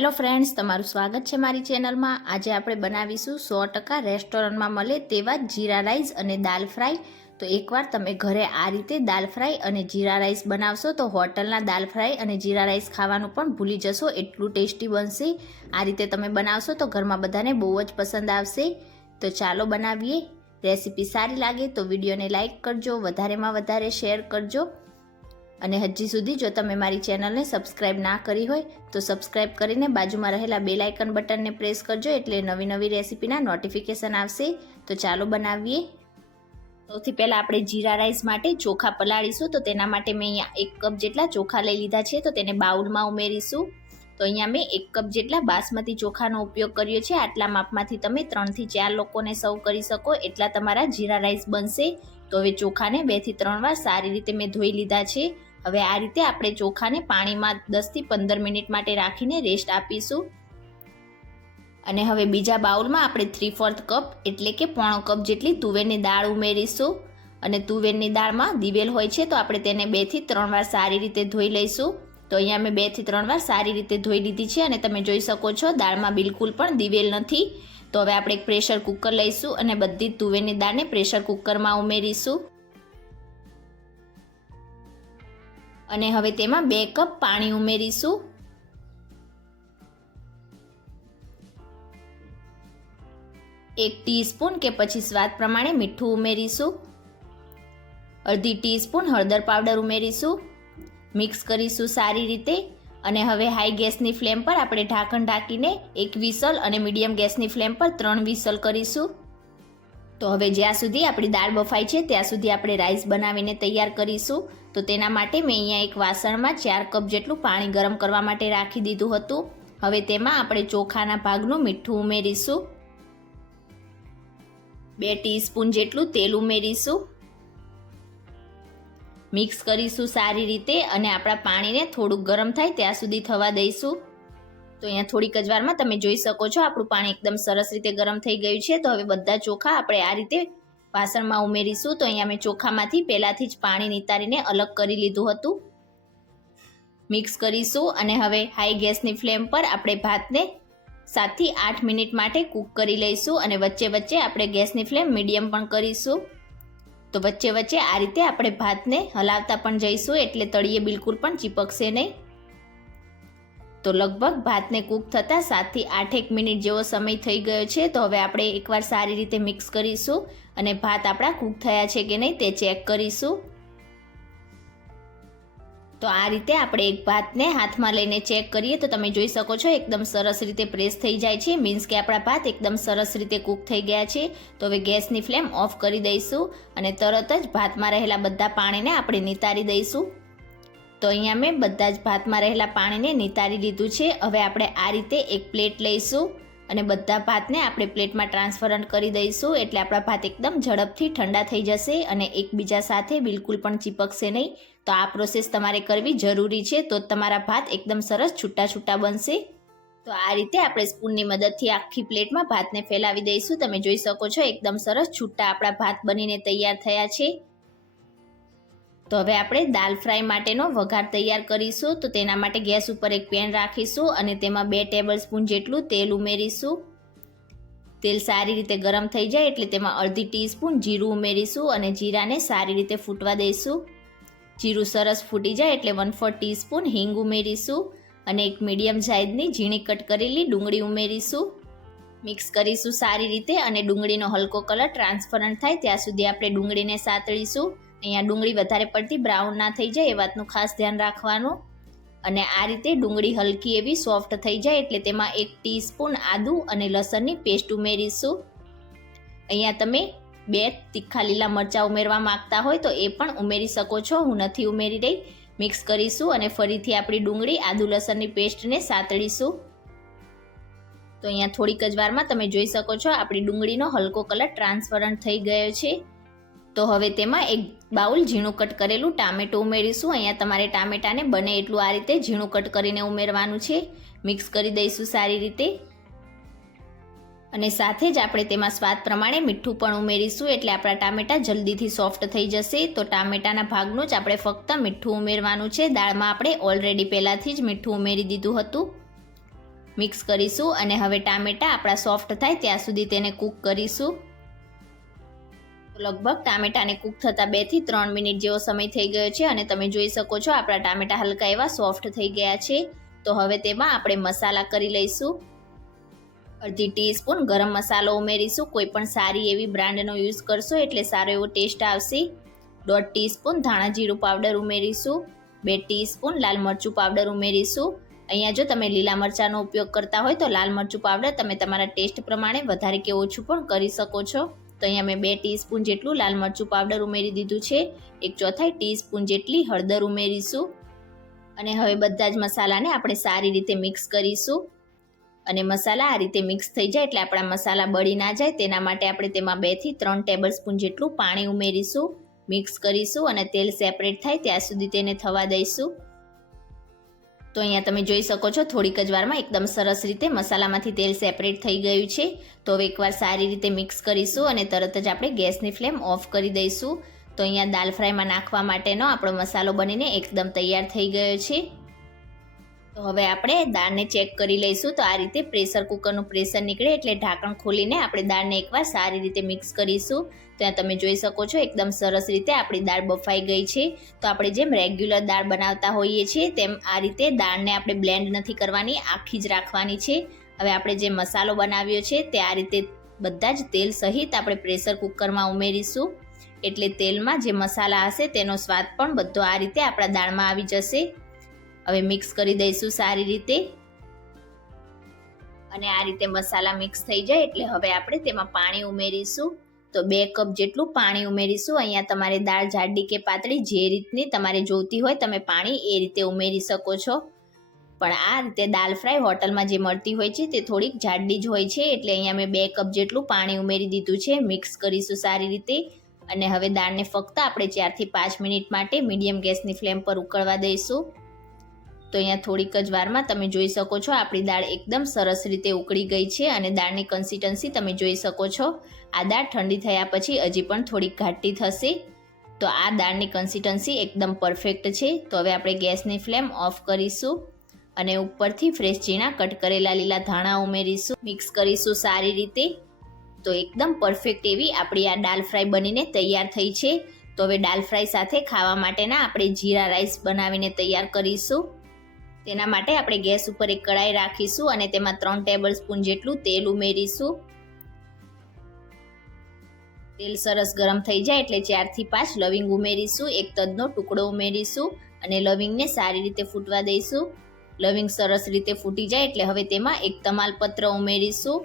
Hello friends, તમારું સ્વાગત છે મારી ચેનલમાં। આજે આપણે બનાવીશું 100% રેસ્ટોરન્ટમાં મળે તેવા જીરા રાઈસ અને દાલ ફ્રાય। તો એકવાર તમે ઘરે આ રીતે દાલ ફ્રાય અને જીરા રાઈસ બનાવશો તો હોટલના દાલ ફ્રાય અને જીરા રાઈસ ખાવાનું પણ ભૂલી જશો, એટલું ટેસ્ટી બનશે। આ રીતે તમે બનાવશો તો ઘરમાં બધાને બહુ જ પસંદ આવશે। તો ચાલો બનાવીએ। રેસીપી સારી લાગે તો વિડીયોને લાઇક કરજો, વધારેમાં વધારે શેર કરજો અને હજી સુધી જો તમે મારી ચેનલને સબસ્ક્રાઇબ ના કરી હોય તો સબસ્ક્રાઇબ કરીને બાજુમાં રહેલા બેલ આઇકન બટનને પ્રેસ કરજો, એટલે નવી નવી રેસીપીના નોટિફિકેશન આવશે। તો ચાલો બનાવીએ। સૌથી પહેલાં આપણે જીરા રાઈસ માટે ચોખા પલાળીશું। તો તેના માટે મેં અહીંયા 1 કપ જેટલા ચોખા લઈ લીધા છે, તો તેને બાઉલમાં ઉમેરીશું। તો અહીંયા મેં 1 કપ જેટલા બાસમતી ચોખાનો ઉપયોગ કર્યો છે। આટલા માપમાંથી તમે 3 થી 4 લોકોને સર્વ કરી શકો એટલા તમારા જીરા રાઈસ બનશે। તો હવે ચોખાને 2 થી 3 વાર સારી રીતે મેં ધોઈ લીધા છે। હવે આ રીતે આપણે ચોખાને પાણીમાં 10 થી 15 મિનિટ માટે રાખીને રેસ્ટ આપીશું। અને હવે બીજા બાઉલમાં આપણે 3/4 કપ એટલે કે પોણો કપ જેટલી તુવેરની દાળ ઉમેરીશું। અને તુવેરની દાળમાં દિવેલ હોય છે, તો આપણે તેને 2 થી 3 વાર સારી રીતે ધોઈ લઈશું। તો અહીંયા મેં 2 થી 3 વાર સારી રીતે ધોઈ લીધી છે અને તમે જોઈ શકો છો દાળમાં બિલકુલ પણ દિવેલ નથી। તો હવે આપણે એક પ્રેશર કુકર લઈશું અને બધી તુવેરની દાળને પ્રેશર કુકરમાં ઉમેરીશું। અને હવે તેમાં 2 કપ પાણી ઉમેરીશું। એક ટીસ્પૂન કે પછી સ્વાદ પ્રમાણે મીઠું ઉમેરીશું। અડધી ટીસ્પૂન હળદર પાવડર ઉમેરીશું। મિક્સ કરીશું સારી રીતે। અને હવે હાઈ ગેસની ફ્લેમ પર આપણે ઢાંકણ ઢાંકીને 1 વિસલ અને મીડિયમ ગેસની ફ્લેમ પર 3 વિસલ કરીશું। તો હવે જ્યાં સુધી આપણી દાળ બફાય છે ત્યાં સુધી આપણે રાઈસ બનાવીને તૈયાર કરીશું। તો તેના માટે મેં અહીંયા એક વાસણમાં 4 કપ જેટલું પાણી ગરમ કરવા માટે રાખી દીધું હતું। હવે તેમાં આપણે ચોખાના ભાગનું મીઠું ઉમેરીશું। 2 ટીસ્પૂન જેટલું તેલ ઉમેરીશું। મિક્સ કરીશું સારી રીતે અને આપણા પાણીને થોડુંક ગરમ થાય ત્યાં સુધી થવા દઈશું। તો અહીંયા થોડીક જ વારમાં તમે જોઈ શકો છો આપણું પાણી એકદમ સરસ રીતે ગરમ થઈ ગયું છે। તો હવે બધા ચોખા આપણે આ રીતે વાસણમાં ઉમેરીશું। તો અહીંયા મેં ચોખામાંથી પહેલાંથી જ પાણી નિતારીને અલગ કરી લીધું હતું। મિક્સ કરીશું અને હવે હાઈ ગેસની ફ્લેમ પર આપણે ભાતને 7 થી 8 મિનિટ માટે કૂક કરી લઈશું। અને વચ્ચે વચ્ચે આપણે ગેસની ફ્લેમ મીડિયમ પણ કરીશું। તો વચ્ચે વચ્ચે આ રીતે આપણે ભાતને હલાવતા પણ જઈશું, એટલે તળિયે બિલકુલ પણ ચીપકશે નહીં। તો લગભગ ભાતને કૂક થતાં 7 થી 8 મિનિટ જેવો સમય થઈ ગયો છે। તો હવે આપણે એકવાર સારી રીતે મિક્સ કરીશું અને ભાત આપણા કૂક થયા છે કે નહીં તે ચેક કરીશું। તો આ રીતે આપણે એક ભાતને હાથમાં લઈને ચેક કરીએ તો તમે જોઈ શકો છો એકદમ સરસ રીતે પ્રેસ થઈ જાય છે, મીન્સ કે આપણા ભાત એકદમ સરસ રીતે કૂક થઈ ગયા છે। તો હવે ગેસની ફ્લેમ ઓફ કરી દઈશું અને તરત જ ભાતમાં રહેલા બધા પાણીને આપણે નિતારી દઈશું। તો અહીંયા મેં બધા જ ભાતમાં રહેલા પાણીને નિતારી લીધું છે। હવે આપણે આ રીતે એક પ્લેટ લઈશું અને બધા ભાતને આપણે પ્લેટમાં ટ્રાન્સફર કરી દઈશું, એટલે આપણા ભાત એકદમ ઝડપથી ઠંડા થઈ જશે અને એકબીજા સાથે બિલકુલ પણ ચીપકશે નહીં। તો આ પ્રોસેસ તમારે કરવી જરૂરી છે, તો તમારા ભાત એકદમ સરસ છૂટા છૂટા બનશે। તો આ રીતે આપણે સ્પૂનની મદદથી આખી પ્લેટમાં ભાતને ફેલાવી દઈશું। તમે જોઈ શકો છો એકદમ સરસ છૂટા આપણા ભાત બનીને તૈયાર થયા છે। તો હવે આપણે દાલ ફ્રાય માટેનો વઘાર તૈયાર કરીશું। તો તેના માટે ગેસ ઉપર એક પેન રાખીશું અને તેમાં 2 ટેબલ સ્પૂન જેટલું તેલ ઉમેરીશું। તેલ સારી રીતે ગરમ થઈ જાય એટલે તેમાં અડધી ટીસ્પૂન જીરું ઉમેરીશું અને જીરાને સારી રીતે ફૂટવા દઈશું। જીરું સરસ ફૂટી જાય એટલે 1/4 ટીસ્પૂન હિંગ ઉમેરીશું અને એક મીડિયમ સાઇઝની ઝીણી કટ કરેલી ડુંગળી ઉમેરીશું। મિક્સ કરીશું સારી રીતે અને ડુંગળીનો હલકો કલર ટ્રાન્સપરન્ટ થાય ત્યાં સુધી આપણે ડુંગળીને સાતળીશું। અહીંયા ડુંગળી વધારે પડતી બ્રાઉન ના થઈ જાય એ વાતનું ખાસ ધ્યાન રાખવાનું। અને આ રીતે ડુંગળી હલકી એવી સોફ્ટ થઈ જાય એટલે તેમાં 1 ટીસ્પૂન આદુ અને લસણની પેસ્ટ ઉમેરીશું। અહીંયા તમે 2 તીખા લીલા મરચાં ઉમેરવા માંગતા હોય તો એ પણ ઉમેરી શકો છો, હું નથી ઉમેરી રહી। મિક્સ કરીશું અને ફરીથી આપણી ડુંગળી આદુ લસણની પેસ્ટને સાતળીશું। તો અહીંયા થોડીક જ વારમાં તમે જોઈ શકો છો આપણી ડુંગળીનો હલકો કલર ટ્રાન્સપરન્ટ થઈ ગયો છે। તો હવે તેમાં એક બાઉલ ઝીણું કટ કરેલું ટામેટું ઉમેરીશું। અહીંયા તમારે ટામેટાને બને એટલું આ રીતે ઝીણું કટ કરીને ઉમેરવાનું છે। મિક્સ કરી દઈશું સારી રીતે અને સાથે જ આપણે તેમાં સ્વાદ પ્રમાણે મીઠું પણ ઉમેરીશું, એટલે આપણા ટામેટા જલ્દીથી સોફ્ટ થઈ જશે। તો ટામેટાના ભાગનું જ આપણે ફક્ત મીઠું ઉમેરવાનું છે। દાળમાં આપણે ઓલરેડી પહેલાંથી જ મીઠું ઉમેરી દીધું હતું। મિક્સ કરીશું અને હવે ટામેટાં આપણા સોફ્ટ થાય ત્યાં સુધી તેને કૂક કરીશું. લગભગ ટામેટાને કૂક થતાં 2 થી 3 મિનિટ જેવો સમય થઈ ગયો છે અને તમે જોઈ શકો છો આપણા ટામેટાં હલકા એવા સોફ્ટ થઈ ગયા છે. તો હવે તેમાં આપણે મસાલા કરી લઈશું. અડધી ટીસ્પૂન ગરમ મસાલો ઉમેરીશું. કોઈ પણ સારી એવી બ્રાન્ડનો યુઝ કરશો એટલે સારો એવો ટેસ્ટ આવશે. 1/2 ટીસ્પૂન ધાણા જીરું પાવડર ઉમેરીશું. 2 ટીસ્પૂન લાલ મરચું પાવડર ઉમેરીશું. અહીંયા જો તમે લીલા મરચાંનો ઉપયોગ કરતા હોય તો લાલ મરચું પાવડર તમે તમારા ટેસ્ટ પ્રમાણે વધારે કે ઓછું પણ કરી શકો છો. તો અહીંયા મેં 2 ટીસ્પૂન જેટલું લાલ મરચું પાવડર ઉમેરી દીધું છે. 1/4 ટીસ્પૂન જેટલી હળદર ઉમેરીશું અને હવે બધા જ મસાલાને આપણે સારી રીતે મિક્સ કરીશું. અને મસાલા આ રીતે મિક્સ થઈ જાય એટલે આપણા મસાલા બળી ના જાય તેના માટે આપણે તેમાં 2 થી 3 ટેબલસ્પૂન જેટલું પાણી ઉમેરીશું. મિક્સ કરીશું અને તેલ સેપરેટ થાય ત્યાં સુધી તેને થવા દઈશું. તો અહીંયા તમે જોઈ શકો છો થોડીક જ વારમાં એકદમ સરસ રીતે મસાલામાંથી તેલ સેપરેટ થઈ ગયું છે. તો હવે એકવાર સારી રીતે મિક્સ કરીશું અને તરત જ આપણે ગેસની ફ્લેમ ઓફ કરી દઈશું. તો અહીંયા દાલ ફ્રાયમાં નાખવા માટેનો આપણો મસાલો બનીને એકદમ તૈયાર થઈ ગયો છે. તો હવે આપણે દાળને ચેક કરી લઈશું. તો આ રીતે પ્રેશર કુકરનું પ્રેશર નીકળે એટલે ઢાંકણ ખોલીને આપણે દાળને એકવાર સારી રીતે મિક્સ કરીશું. ત્યાં તમે જોઈ શકો છો એકદમ સરસ રીતે આપણી દાળ બફાઈ ગઈ છે. તો આપણે જેમ રેગ્યુલર દાળ બનાવતા હોઈએ છીએ તેમ આ રીતે દાળને આપણે બ્લેન્ડ નથી કરવાની, આખી જ રાખવાની છે. હવે આપણે જે મસાલો બનાવ્યો છે તે આ રીતે બધા જ તેલ સહિત આપણે પ્રેશર કુકરમાં ઉમેરીશું. એટલે તેલમાં જે મસાલા હશે તેનો સ્વાદ પણ બધો આ રીતે આપણા દાળમાં આવી જશે. હવે મિક્સ કરી દઈશું સારી રીતે અને આ રીતે મસાલા મિક્સ થઈ જાય એટલે હવે આપણે તેમાં પાણી ઉમેરીશું. તો 2 કપ જેટલું પાણી ઉમેરીશું. અહીંયા તમારે દાળ જાડી કે પાતળી જે રીતની તમારે જોઈતી હોય તમે પાણી એ રીતે ઉમેરી શકો છો. પણ આ રીતે દાલ ફ્રાય હોટલમાં જે મળતી હોય છે તે થોડીક જાડી જ હોય છે એટલે અહીંયા મેં 2 કપ જેટલું પાણી ઉમેરી દીધું છે. મિક્સ કરીશું સારી રીતે અને હવે દાળને ફક્ત આપણે 4 થી 5 મિનિટ માટે મીડિયમ ગેસની ફ્લેમ પર ઉકળવા દઈશું. તો અહીંયા થોડીક જ વારમાં તમે જોઈ શકો છો આપણી દાળ એકદમ સરસ રીતે ઉકળી ગઈ છે અને દાળની કન્સિસ્ટન્સી તમે જોઈ શકો છો. આ દાળ ઠંડી થયા પછી હજી પણ થોડીક ઘાટી થશે. તો આ દાળની કન્સિસ્ટન્સી એકદમ પરફેક્ટ છે. તો હવે આપણે ગેસની ફ્લેમ ઓફ કરીશું અને ઉપરથી ફ્રેશ ઝીણા કટ કરેલા લીલા ધાણા ઉમેરીશું. મિક્સ કરીશું સારી રીતે. તો એકદમ પરફેક્ટ એવી આપણી આ દાલ ફ્રાય બનીને તૈયાર થઈ છે. તો હવે દાલ ફ્રાય સાથે ખાવા માટેના આપણે જીરા રાઈસ બનાવીને તૈયાર કરીશું. તેના માટે આપણે ગેસ ઉપર એક કડાઈ રાખીશું અને તેમાં 3 ટેબલસ્પૂન જેટલું તેલ ઉમેરીશું. તેલ સરસ ગરમ થઈ જાય એટલે 4 થી 5 લવિંગ ઉમેરીશું. 1 તજનો ટુકડો ઉમેરીશું અને લવિંગને સારી રીતે ફૂટવા દઈશું. લવિંગ સરસ રીતે ફૂટી જાય એટલે હવે તેમાં 1 તમાલપત્ર ઉમેરીશું.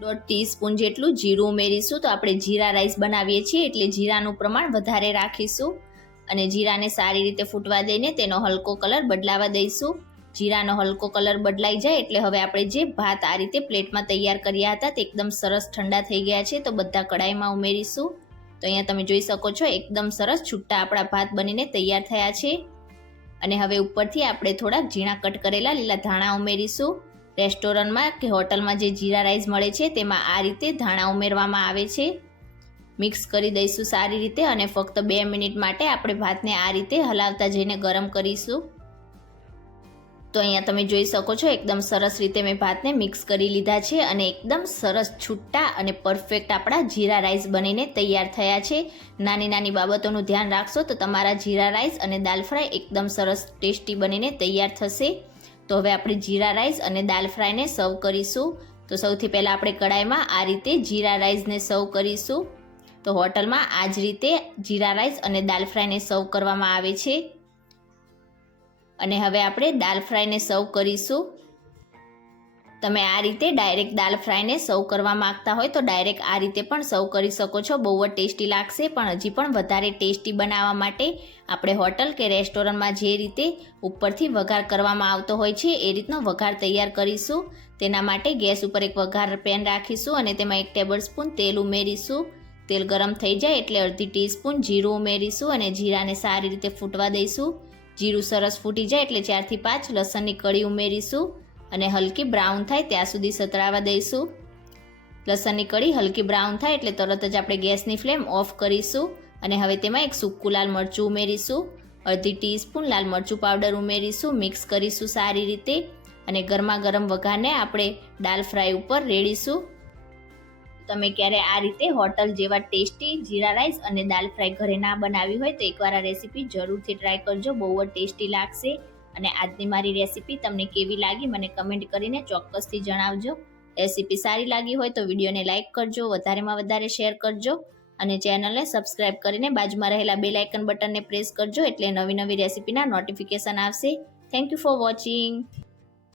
1/2 ટીસ્પૂન જેટલું જીરું ઉમેરીશું. તો આપણે જીરા રાઈસ બનાવીએ છીએ એટલે જીરાનું પ્રમાણ વધારે રાખીશું અને જીરાને સારી રીતે ફૂટવા દઈને તેનો હલકો કલર બદલાવા દઈશું. જીરાનો હલકો કલર બદલાઈ જાય એટલે હવે આપણે જે ભાત આ રીતે પ્લેટમાં તૈયાર કર્યા હતા તે એકદમ સરસ ઠંડા થઈ ગયા છે. તો બધા કડાઈમાં ઉમેરીશું. તો અહીંયા તમે જોઈ શકો છો એકદમ સરસ છૂટા આપણા ભાત બનીને તૈયાર થયા છે. અને હવે ઉપરથી આપણે થોડાક ઝીણા કટ કરેલા લીલા ધાણા ઉમેરીશું. રેસ્ટોરન્ટમાં કે હોટલમાં જે જીરા રાઈસ મળે છે તેમાં આ રીતે ધાણા ઉમેરવામાં આવે છે. મિક્સ કરી દઈશું સારી રીતે અને ફક્ત 2 મિનિટ માટે આપણે ભાતને આ રીતે હલાવતા જઈને ગરમ કરીશું. તો અહીંયા તમે જોઈ શકો છો એકદમ સરસ રીતે મેં ભાતને મિક્સ કરી લીધા છે અને એકદમ સરસ છૂટા અને પરફેક્ટ આપણા જીરા રાઈસ બનીને તૈયાર થયા છે. નાની નાની બાબતોનું ધ્યાન રાખશો તો તમારા જીરા રાઈસ અને દાલ ફ્રાય એકદમ સરસ ટેસ્ટી બનીને તૈયાર થશે. તો હવે આપણે જીરા રાઈસ અને દાલ ફ્રાયને સર્વ કરીશું. તો સૌથી પહેલાં આપણે કડાઈમાં આ રીતે જીરા રાઈસને સર્વ કરીશું. તો હોટલમાં આ જ રીતે જીરા રાઈસ અને દાલ ફ્રાયને સર્વ કરવામાં આવે છે. અને હવે આપણે દાલ ફ્રાયને સર્વ કરીશું. તમે આ રીતે ડાયરેક્ટ દાલ ફ્રાયને સર્વ કરવા માંગતા હોય તો ડાયરેક્ટ આ રીતે પણ સર્વ કરી શકો છો. બહુ જ ટેસ્ટી લાગશે. પણ હજી પણ વધારે ટેસ્ટી બનાવવા માટે આપણે હોટલ કે રેસ્ટોરન્ટમાં જે રીતે ઉપરથી વઘાર કરવામાં આવતો હોય છે એ રીતનો વઘાર તૈયાર કરીશું. તેના માટે ગેસ ઉપર એક વઘાર પેન રાખીશું અને તેમાં 1 ટેબલસ્પૂન તેલ ઉમેરીશું. તેલ ગરમ થઈ જાય એટલે અડધી ટીસ્પૂન જીરું ઉમેરીશું અને જીરાને સારી રીતે ફૂટવા દઈશું. જીરું સરસ ફૂટી જાય એટલે 4 થી 5 લસણની કળી ઉમેરીશું અને હલકી બ્રાઉન થાય ત્યાં સુધી સતળાવા દઈશું. લસણની કળી હલકી બ્રાઉન થાય એટલે તરત જ આપણે ગેસની ફ્લેમ ઓફ કરીશું અને હવે તેમાં 1 સૂકું લાલ મરચું ઉમેરીશું. અડધી ટીસ્પૂન લાલ મરચું પાવડર ઉમેરીશું. મિક્સ કરીશું સારી રીતે અને ગરમા ગરમ વઘારને આપણે દાલ ફ્રાય ઉપર રેડીશું. તમે ક્યારે આ રીતે હોટલ જેવા ટેસ્ટી જીરા રાઈસ અને દાલ ફ્રાય ઘરે ના બનાવી હોય તો એકવાર આ રેસીપી જરૂરથી ટ્રાય કરજો. બહુ જ ટેસ્ટી લાગશે. અને આજની મારી રેસીપી તમને કેવી લાગી મને કમેન્ટ કરીને ચોક્કસથી જણાવજો. રેસીપી સારી લાગી હોય તો વિડીયોને લાઇક કરજો, વધારેમાં વધારે શેર કરજો અને ચેનલને સબસ્ક્રાઇબ કરીને બાજુમાં રહેલા બેલ આઇકન બટનને પ્રેસ કરજો એટલે નવી નવી રેસીપીના નોટિફિકેશન આવશે. Thank you for watching.